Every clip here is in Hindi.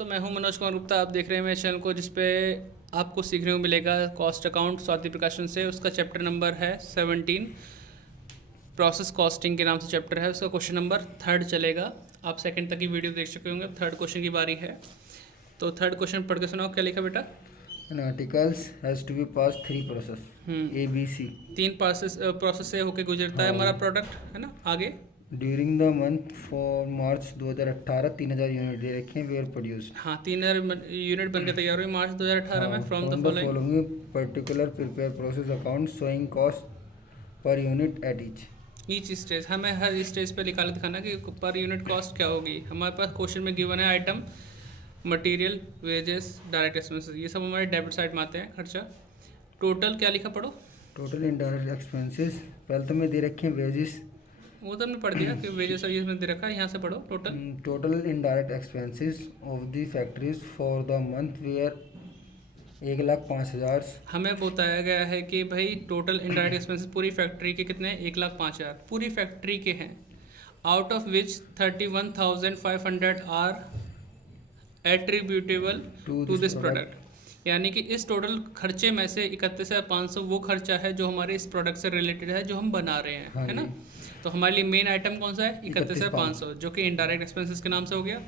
दोस्तों, मैं हूं मनोज कुमार गुप्ता। आप देख रहे हैं मेरे चैनल को, जिसपे आपको सीखने को मिलेगा कॉस्ट अकाउंट स्वाति प्रकाशन से। उसका चैप्टर नंबर है 17, प्रोसेस कॉस्टिंग के नाम से चैप्टर है। उसका क्वेश्चन नंबर 3 चलेगा। आप सेकंड तक की वीडियो देख चुके होंगे, अब 3rd क्वेश्चन की बारी है। तो 3rd क्वेश्चन पढ़ के सुनाओ, क्या लिखा बेटा? An articles has to be passed 3 process A B C 3 process से होके गुजरता है हमारा प्रोडक्ट, है ना। आगे during the month for March 2018 3000 unit दे रखे हैं वेयर प्रोड्यूस्ड। हाँ, 3000 यूनिट बनकर तैयार हुई मार्च 2018 में। From the following following particular prepare process account showing cost पर यूनिट एट ईच स्टेज। हमें हर स्टेज पे निकाल दिखाना कि पर यूनिट कॉस्ट क्या होगी। हमारे पास क्वेश्चन में गिवन है item, material, wages, direct expenses. ये सब हमारे डेबिट साइड में आते हैं, खर्चा। टोटल क्या लिखा पढ़ो? टोटल इनडायरेक्ट एक्सपेंसेस पहले तो में दे रखे हैं वेजेस, वो तो हमने पढ़ दिया कि वेजेस और ये इसमें दे रखा है। यहाँ से पढ़ो total. Total indirect expenses of the factories for the month were 1,05,000। हमें बताया गया है कि भाई टोटल इनडायरेक्ट एक्सपेंसेस पूरी फैक्ट्री के कितने हैं? 1,05,000 पूरी फैक्ट्री के हैं। Out of which 31,500 are attributable to this product. यानी कि इस टोटल खर्चे में से 31,500 वो खर्चा है जो हमारे इस प्रोडक्ट से रिलेटेड है, जो हम बना रहे हैं, है ना। तो हमारे लिए मेन आइटम कौन सा है? 31,500, जो कि इनडायरेक्ट एक्सपेंसेस के नाम से हो गया।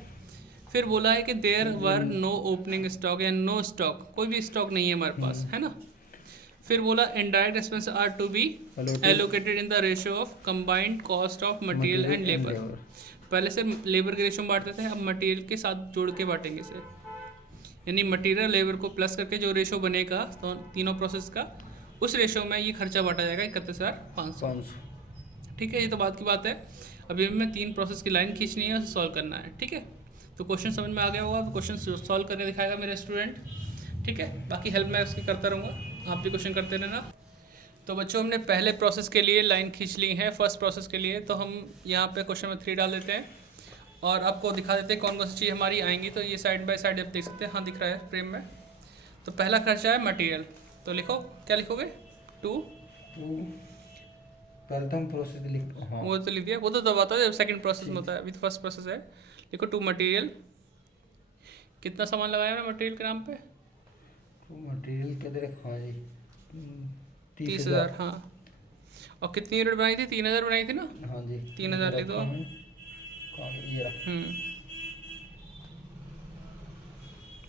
फिर बोला है कि there were no opening stock, या नो स्टॉक, कोई भी स्टॉक नहीं है हमारे पास, है ना। फिर बोला indirect expense are to be allocated in the ratio of combined cost of material and labour. पहले से लेबर के रेशियो में बांटते थे, अब मटेरियल के साथ जोड़ के बांटेंगे इसे। यानी मटेरियल लेबर को प्लस करके जो रेशियो बनेगा तो तीनों प्रोसेस का, उस रेशियो में ये खर्चा बांटा जाएगा 31,500। ठीक है, ये तो बात की बात है। अभी हमें 3 प्रोसेस की लाइन खींचनी है, उसे सॉल्व करना है। ठीक है, तो क्वेश्चन समझ में आ गया होगा। क्वेश्चन सॉल्व करके दिखाएगा मेरा स्टूडेंट। ठीक है, बाकी हेल्प मैं उसकी करता रहूँगा, आप भी क्वेश्चन करते रहना। तो बच्चों, हमने पहले प्रोसेस के लिए लाइन खींच ली है, फर्स्ट प्रोसेस के लिए। तो हम यहाँ पे क्वेश्चन में 3 डाल देते हैं और आपको दिखा देते हैं कौन कौन सी चीज़ हमारी आएंगी। तो ये साइड बाय साइड आप देख सकते हैं, हाँ दिख रहा है फ्रेम में। तो पहला खर्चा है मटेरियल, तो लिखो, क्या लिखोगे? 2 पहले तो हम प्रोसेस लिख, हाँ वो तो लिख दिया, वो तो दबाता है जब सेकंड प्रोसेस में होता है। अभी तो फर्स्ट प्रोसेस है। लिखो 2 मटेरियल। कितना सामान लगाया है मटेरियल के नाम पे? मटेरियल क्या दे रखा है जी? 30,000। हाँ, और कितनी यूनिट बनाई थी? 3,000 बनाई थी ना। हाँ जी, 3,000 लिख दो।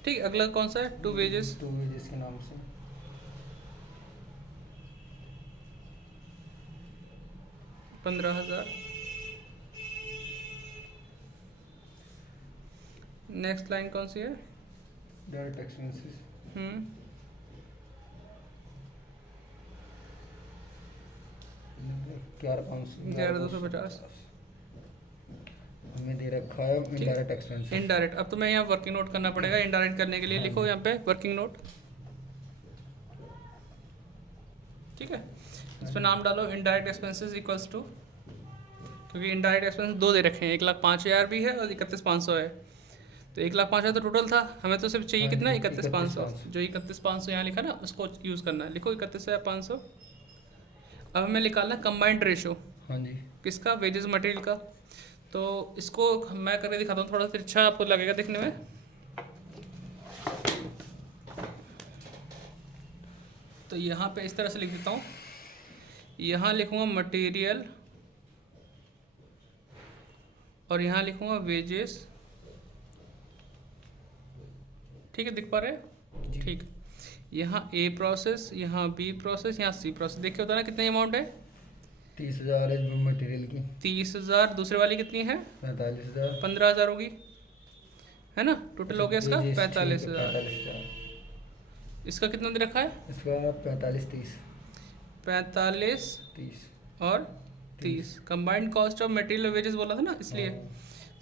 ठीक, अगला कौन सा है? 2 वेजेस। 2 वेजेस के नाम से 15,000। नेक्स्ट लाइन कौन सी है? डायरेक्ट एक्सपेंसेस 11,250 हमें दे रखा है इनडायरेक्ट एक्सपेंसेस। इनडायरेक्ट, अब तुम्हें यहाँ वर्किंग नोट करना पड़ेगा इनडायरेक्ट करने के लिए। लिखो यहाँ पे वर्किंग नोट। ठीक है, इस पर नाम डालो इनडायरेक्ट एक्सपेंसेस इक्वल्स टू, क्योंकि इनडायरेक्ट एक्सपेंसेस 2 दे रखे हैं, 1,05,000 भी है और 31,500 है। तो 1,05,000 तो टोटल था, हमें तो सिर्फ चाहिए कितना? 31,500। जो 31,500 यहाँ लिखा ना, उसको यूज़ करना है। लिखो 31,500। अब हमें निकालना कंबाइंड रेशो। हाँ जी, किसका? वेजेस मटेरियल का। तो इसको मैं करके दिखाता हूँ, थोड़ा सा अच्छा आपको लगेगा देखने में। तो यहाँ पे इस तरह से लिख देता हूँ, यहाँ लिखूँगा मटेरियल और यहाँ लिखूँगा वेजेस। ठीक है, दिख पा रहे हैं? ठीक, यहाँ ए प्रोसेस, यहाँ बी प्रोसेस, यहाँ सी प्रोसेस। देखिए होता है ना कितनी अमाउंट है? 30,000 है मटेरियल की। 30,000। दूसरे वाली कितनी है? 45,000। 15,000 होगी, है ना। टोटल हो गया इसका 45,000। इसका कितना दे रखा है? इसका 45-30 45 और 30। Combined cost of material wages बोला था ना, इसलिए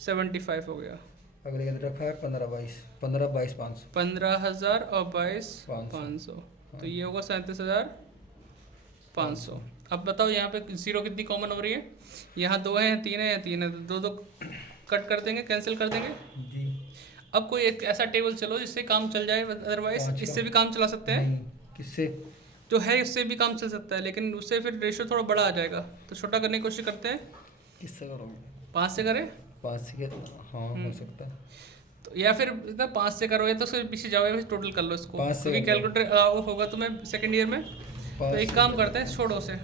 75 हो गया। अगले का रखा है 15,22,500। 15,000 और 22,500, तो ये होगा 37,500। अब बताओ यहाँ पे जीरो कितनी कॉमन हो रही है? यहाँ 2 है, 3 है, 3 है, तो 2 कट कर देंगे, कैंसिल कर देंगे जी। अब कोई एक ऐसा टेबल चलो जिससे काम चल जाए, अदरवाइज इससे भी काम चला सकते हैं। किससे? जो है इससे भी काम चल सकता है, लेकिन उससे फिर रेशो थोड़ा बड़ा आ जाएगा, तो छोटा करने की कोशिश करते हैं। किससे करोगे? 5 से करें? 5 से, हाँ हो सकता है। तो या फिर इतना 5 से करो, या तो फिर पीछे जाओ, या फिर टोटल कर लो इसको, 5 से क्योंकि कर लो। कैलकुलेटर अलाउ होगा तुम्हें सेकेंड ईयर में। तो 5 एक से काम कर करते लो। हैं, छोड़ो से,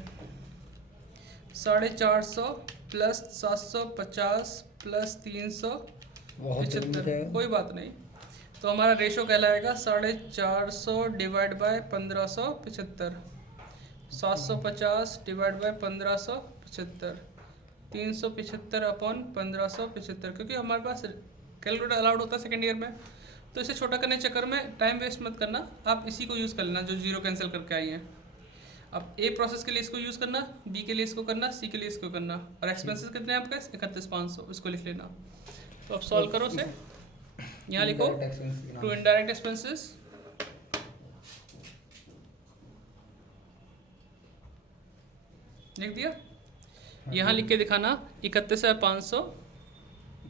450 प्लस 750 प्लस 300 बहुत जल्दी हो 75, जाएगा। कोई बात नहीं। तो हमारा रेशो कहलाएगा 450 divide by 1575, 750 divide by 1575, 375 upon 1575, क्योंकि हमारे पास कैलकुलेटर अलाउड होता है सेकेंड ईयर में। तो इसे छोटा करने के चक्कर में टाइम वेस्ट मत करना, आप इसी को यूज़ कर लेना जो जीरो कैंसिल करके आई हैं। अब ए प्रोसेस के लिए इसको यूज़ करना, बी के लिए इसको करना, सी के लिए इसको करना, और एक्सपेंसेस कितने हैं आपके 31,500, इसको लिख लेना। तो अब सॉल्व करो से, यहाँ लिखो Indirect expenses के नाम टू से। इनडायरेक्ट एक्सपेंसेस, लिख दिया। हाँ यहाँ जी। लिख के दिखाना 31,500,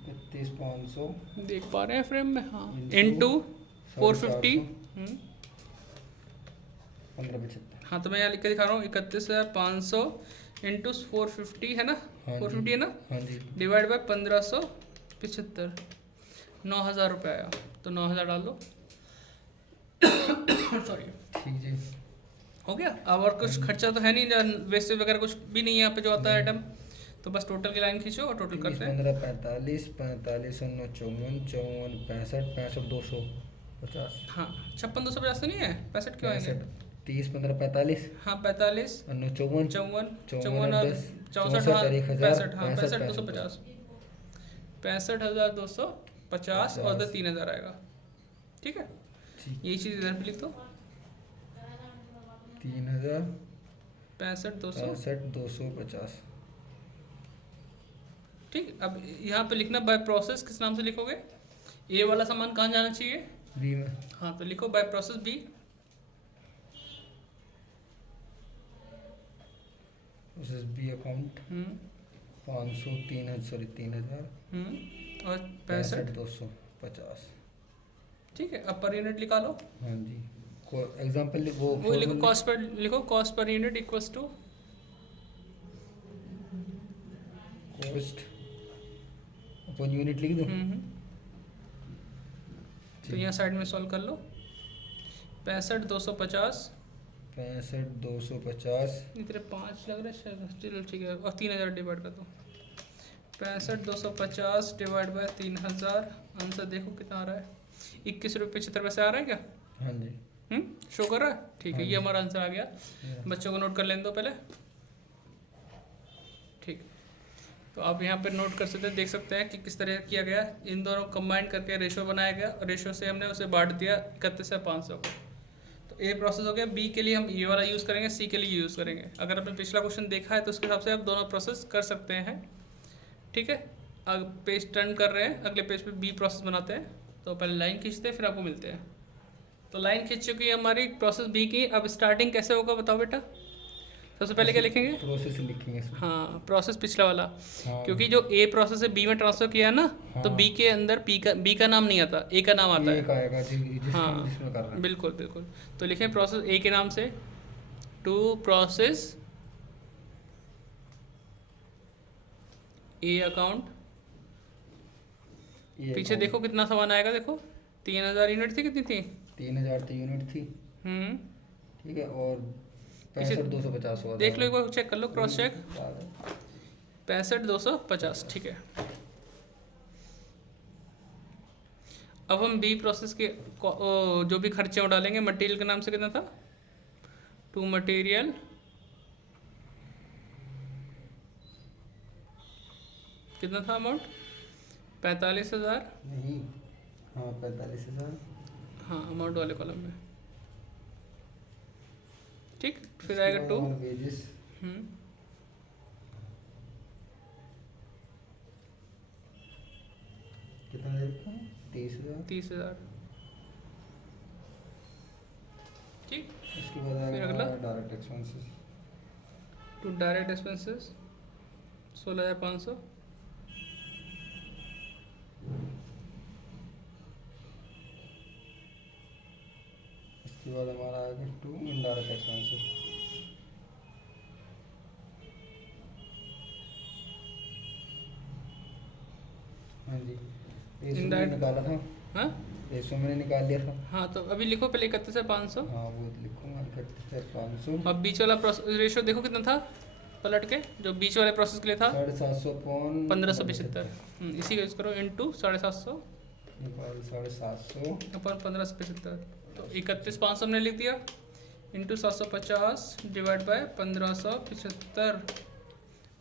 31,500 देख पा रहे हैं फ्रेम में, हाँ, Into इंटू 450, 1575। हाँ, तो मैं यहाँ लिख के दिखा रहा हूँ 31,500 इंटू 450 है ना, हाँ 450 जी। है ना, हाँ जी। डिवाइड बाय 1575, 9,000 रुपये आया। तो 9,000 डाल दो। सॉरी, ठीक जी। हो गया। अब और कुछ खर्चा तो है नहीं, वेस्टेज वगैरह कुछ भी नहीं है यहाँ पे जो आता है आइटम। तो बस टोटल की लाइन खींचो और टोटल 30, करते हैं। 15, 45, 45, 9, 54, 54, 65, 65, 250। हाँ, 56,250 तो नहीं है, 65 क्यों आएंगे? 30, 15, 45, हाँ, 45, 9, 54, 54, 54 और 10, 64, हाँ, 64, 65, हाँ, 65, 65,250, 65,250 और 3,000 आएगा। ठीक है, ठीक। यही चीज़ इधर भी लिख दो, 3,000, 65,200। 65,250। ठीक, अब यहाँ पे लिखना बाय प्रोसेस किस नाम से लिखोगे? ए वाला सामान कहाँ जाना चाहिए? बी में। हाँ, तो लिखो by process b. Process b account 500, 3,000, sorry 3,000, और 65। 65,250। ठीक है, अब पर यूनिट निकालो। हाँ जी। एग्जाम्पल वो वो लिखो कॉस्ट पर, लिखो कॉस्ट पर यूनिट इक्वल्स टू, कॉस्ट अपन यूनिट लिख दो। तो यहाँ साइड में सॉल्व कर लो। 65,250, 65,250, इतने 5 लग रहे हैं, चलो ठीक है, और 3,000 डिवाइड कर दो। 65,250 डिवाइड बाय 3,000, आंसर देखो कितना आ रहा है, 21 रुपये 75 पैसे आ रहा है क्या? हाँ जी। शो कर रहा है? ठीक है, हाँ ये जी। हमारा आंसर आ गया। बच्चों को नोट कर लेने दो पहले। ठीक, तो आप यहाँ पर नोट कर सकते हैं, देख सकते हैं कि किस तरह किया गया। इन दोनों कंबाइन करके रेशो बनाया गया, और रेशो से हमने उसे बांट दिया 31,500 को। तो ए प्रोसेस हो गया। बी के लिए हम ये वाला यूज़ करेंगे, सी के लिए यूज़ करेंगे। अगर आपने पिछला क्वेश्चन देखा है तो उसके हिसाब से आप दोनों प्रोसेस कर सकते हैं। ठीक है, अब पेज टर्न कर रहे हैं, अगले पेज पे बी प्रोसेस बनाते हैं। तो पहले लाइन खींचते हैं, फिर आपको मिलते हैं। तो लाइन खींच चुकी है हमारी प्रोसेस बी की। अब स्टार्टिंग कैसे होगा बताओ बेटा? सबसे पहले क्या लिखेंगे? प्रोसेस लिखेंगे इसमें। हाँ, प्रोसेस पिछला वाला। हाँ। क्योंकि जो ए प्रोसेस है बी में ट्रांसफर किया है ना, तो हाँ। बी के अंदर बी का नाम नहीं आता, ए का नाम आता है। एक आएगा जिसमें हाँ, जिसमें कर रहे हैं। बिल्कुल बिल्कुल। तो लिखें प्रोसेस ए के नाम से, टू प्रोसेस ए अकाउंट। ये पीछे account। देखो कितना सामान आएगा, देखो 3,000 यूनिट थी, कितनी थी? 3,000 तो यूनिट थी। ठीक है, और 65,250 हुआ था। देख लो एक बार, चेक कर लो, क्रॉस चेक। 65,250, ठीक है। अब हम बी प्रोसेस के जो भी खर्चे वो डालेंगे। मटेरियल के नाम से कितना था? टू मटेरियल, कितना था अमाउंट? 45,000। नहीं, हाँ 45,000। हाँ, अमाउंट वाले कॉलम में। ठीक, फिर आएगा टू वेजेस। कितना दे रखा है? 30,000। 30,000। ठीक, उसके बाद फिर आएगा अगला? Direct expenses. To direct expenses 16,500। इसके बाद हमारा आएगा टू इनडायरेक्ट एक्सपेंसेस। हाँ जी, ये इसमें Indirect- निकाला था। हाँ रेशो मैंने निकाल लिया था। हाँ, तो अभी लिखो पहले 31,500। हाँ वो लिखूंगा 31,500। अब बीच वाला रेशो देखो कितना था, पलट के जो बीच वाले प्रोसेस के लिए था 750 पौन 1575। इसी को यूज करो इंटू 750 निकाल 750 अपन 1575। तो 31,500 हमने लिख दिया इंटू 750 डिवाइड बाय 1575,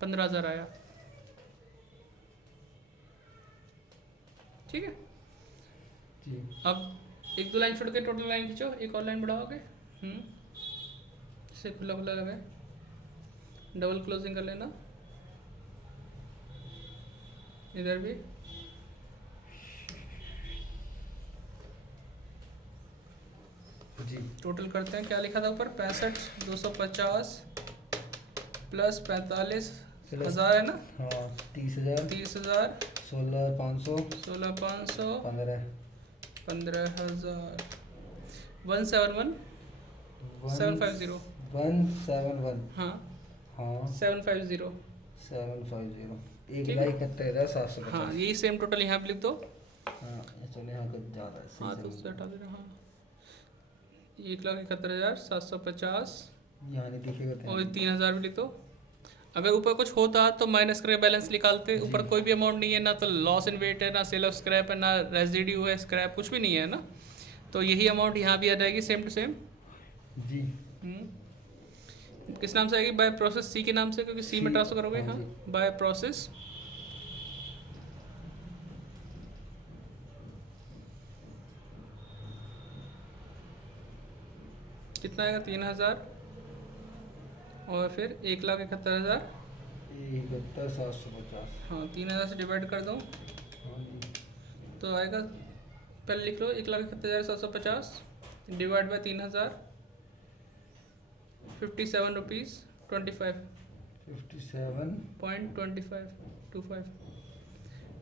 15,000 आया। ठीक है, जी। अब एक दो लाइन छोड़ के टोटल लाइन खींचो, एक और लाइन बढ़ाओगे। इसे खुला खुला लगे, डबल क्लोजिंग कर लेना, इधर भी। जी टोटल करते हैं, क्या लिखा था ऊपर, 65,250 प्लस 45,000 है ना। हाँ 30,000 30,000 16,500 16,500 15 15,000 171 750। 171 हाँ हाँ 750। 750 ठीक है। 1,71,750। हाँ यही सेम टोटल यहाँ पे लिख दो। हाँ चलो यहाँ कुछ ज़्यादा है। हाँ तो उससे हटा देना। हाँ 1,71,750 यहाँ नहीं दिखेगा और 3,000 भी लिख दो। अगर ऊपर कुछ होता तो माइनस करके बैलेंस निकालते। ऊपर कोई भी अमाउंट नहीं है, ना तो लॉस इन वेट है, ना सेल ऑफ स्क्रैप है, ना रेजिड्यू है, स्क्रैप कुछ भी नहीं है ना। तो यही अमाउंट यहाँ भी आ जाएगी सेम टू सेम। जी। किस नाम से आएगी, बाय प्रोसेस सी के नाम से, क्योंकि सी में ट्रांसफर करोगे। हाँ बाय प्रोसेस कितना आएगा, 3,000 और फिर 1,71,000। 71,750। हाँ 3,000 से डिवाइड कर दो हाँ जी। तो आएगा, पहले लिख लो 1,71,750 डिवाइड बाय 3,000, 57 रुपीज़ 25 57.25।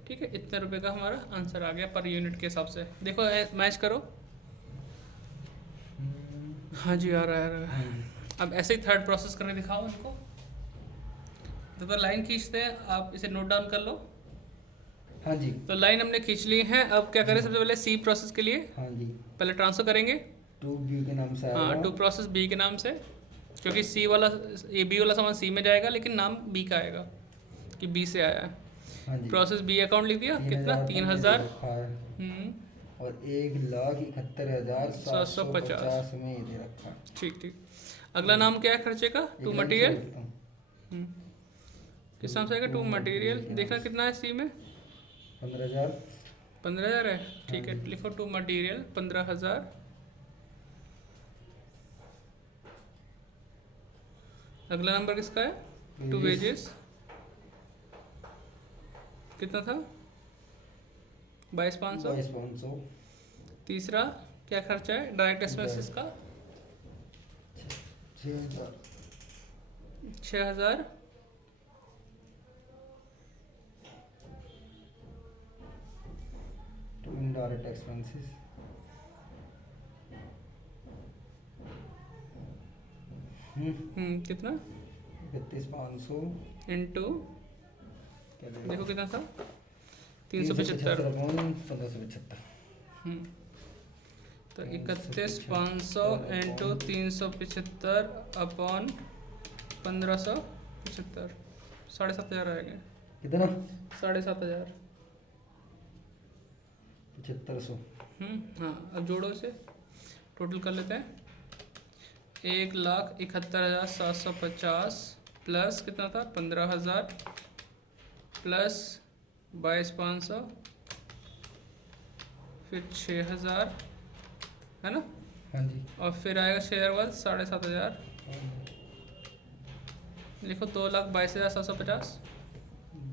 ठीक है, इतने रुपए का हमारा आंसर आ गया पर यूनिट के हिसाब से। देखो मैच करो। हाँ जी आ रहा है। अब ऐसे ही थर्ड प्रोसेस करके दिखाओ उनको। तो लाइन खींचते हैं, आप इसे नोट डाउन कर लो। हाँ जी। तो लाइन हमने खींच ली है। अब क्या करें, सबसे पहले सी प्रोसेस के लिए हाँ जी पहले ट्रांसफर करेंगे। टू बी के नाम से हाँ आएगा। टू प्रोसेस बी के नाम से, क्योंकि सी वाला ये बी वाला सामान सी में जाएगा लेकिन नाम बी का आएगा कि बी से आया है। हाँ जी। प्रोसेस बी अकाउंट लिख दिया, कितना 3,000 और 1,71,750 में ये दे रखा है। ठीक ठीक। अगला नाम क्या है खर्चे का, टू मटेरियल। किस नाम से आएगा, टू मटेरियल। देखना कितना है सी में, 15,000। 15,000 है। ठीक है, लिखो टू मटेरियल 15,000। अगला नंबर किसका है, टू वेजेस। कितना था, 22,500। 22,500। तीसरा क्या खर्चा है, डायरेक्ट एक्सपेंसेस का 6,000। 6,000। टू इनडायरेक्ट एक्सपेंसेस कितना 31,500 इंटू, क्या देखो कितना था, 375। 1575। तो 31,500 इंटू 375 अपॉन 1,575, 7,500 आएगा। कितना 7,500। 7500। हाँ अब जोड़ो इसे, टोटल कर लेते हैं। 1,71,750 प्लस कितना था 15,000 प्लस 22,500 फिर 6,000 है ना। हाँ जी। और फिर आएगा शेयर वाल 7,500। लिखो 2,22,750।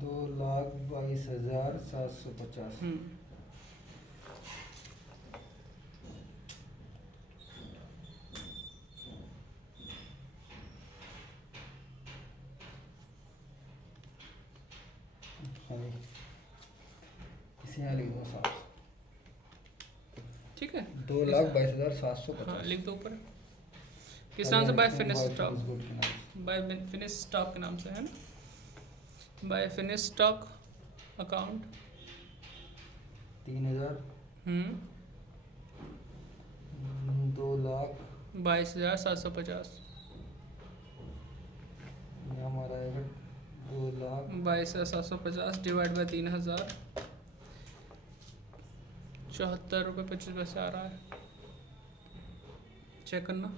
2,22,750। इसे यहाँ लिख दो 700। ठीक है 2,22,750। हाँ लिख दो ऊपर। किस नाम से, by finish stock. By finish stock के नाम से है ना। By finish stock account 3,000 22,750। ये हमारा आएगा 22,750 डिवाइड बाई 3,000, 74 रुपये 25 पैसे आ रहा है। चेक करना,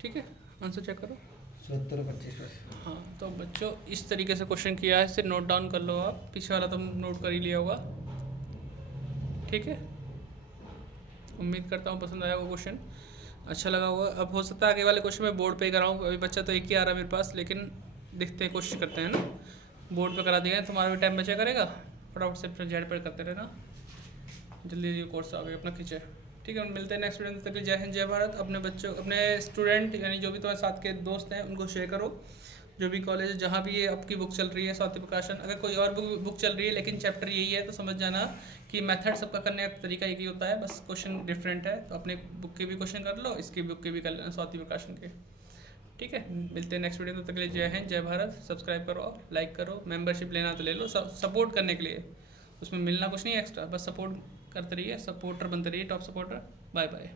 ठीक है, आंसर चेक करो। 74.25। हाँ तो बच्चों इस तरीके से क्वेश्चन किया है, इसे नोट डाउन कर लो आप, पीछे वाला तो नोट कर ही लिया होगा, ठीक है। उम्मीद करता हूँ पसंद आया वो क्वेश्चन, अच्छा लगा होगा। अब हो सकता है आगे वाले क्वेश्चन मैं बोर्ड पे ही कराऊँ, अभी बच्चा तो एक ही आ रहा है मेरे पास, लेकिन देखते हैं, कोशिश करते हैं ना, बोर्ड पे करा दिया है, तुम्हारा भी टाइम बचा करेगा, फटाफट से फिर जेड पर करते रहना, जल्दी कोर्स आगे अपना खींचे, ठीक है। मिलते हैं नेक्स्ट वीडियो में, तक जय हिंद जय भारत। अपने बच्चों, अपने स्टूडेंट यानी जो भी तुम्हारे साथ के दोस्त हैं उनको शेयर करो, जो भी कॉलेज है जहाँ भी ये आपकी बुक चल रही है स्वाति प्रकाशन, अगर कोई और बुक चल रही है लेकिन चैप्टर यही है तो समझ जाना कि मेथड सबका करने का तरीका एक ही होता है, बस क्वेश्चन डिफरेंट है। तो अपने बुक के भी क्वेश्चन कर लो, इसकी बुक के भी कर लेना स्वाति प्रकाशन के, ठीक है। मिलते हैं नेक्स्ट वीडियो में, तक के लिए जय हिंद जय भारत। सब्सक्राइब करो, लाइक करो, मेंबरशिप लेना तो ले लो, सपोर्ट करने के लिए, उसमें मिलना कुछ नहीं एक्स्ट्रा, बस सपोर्ट करते रहिए, सपोर्टर बनते रहिए, टॉप सपोर्टर। Bye bye.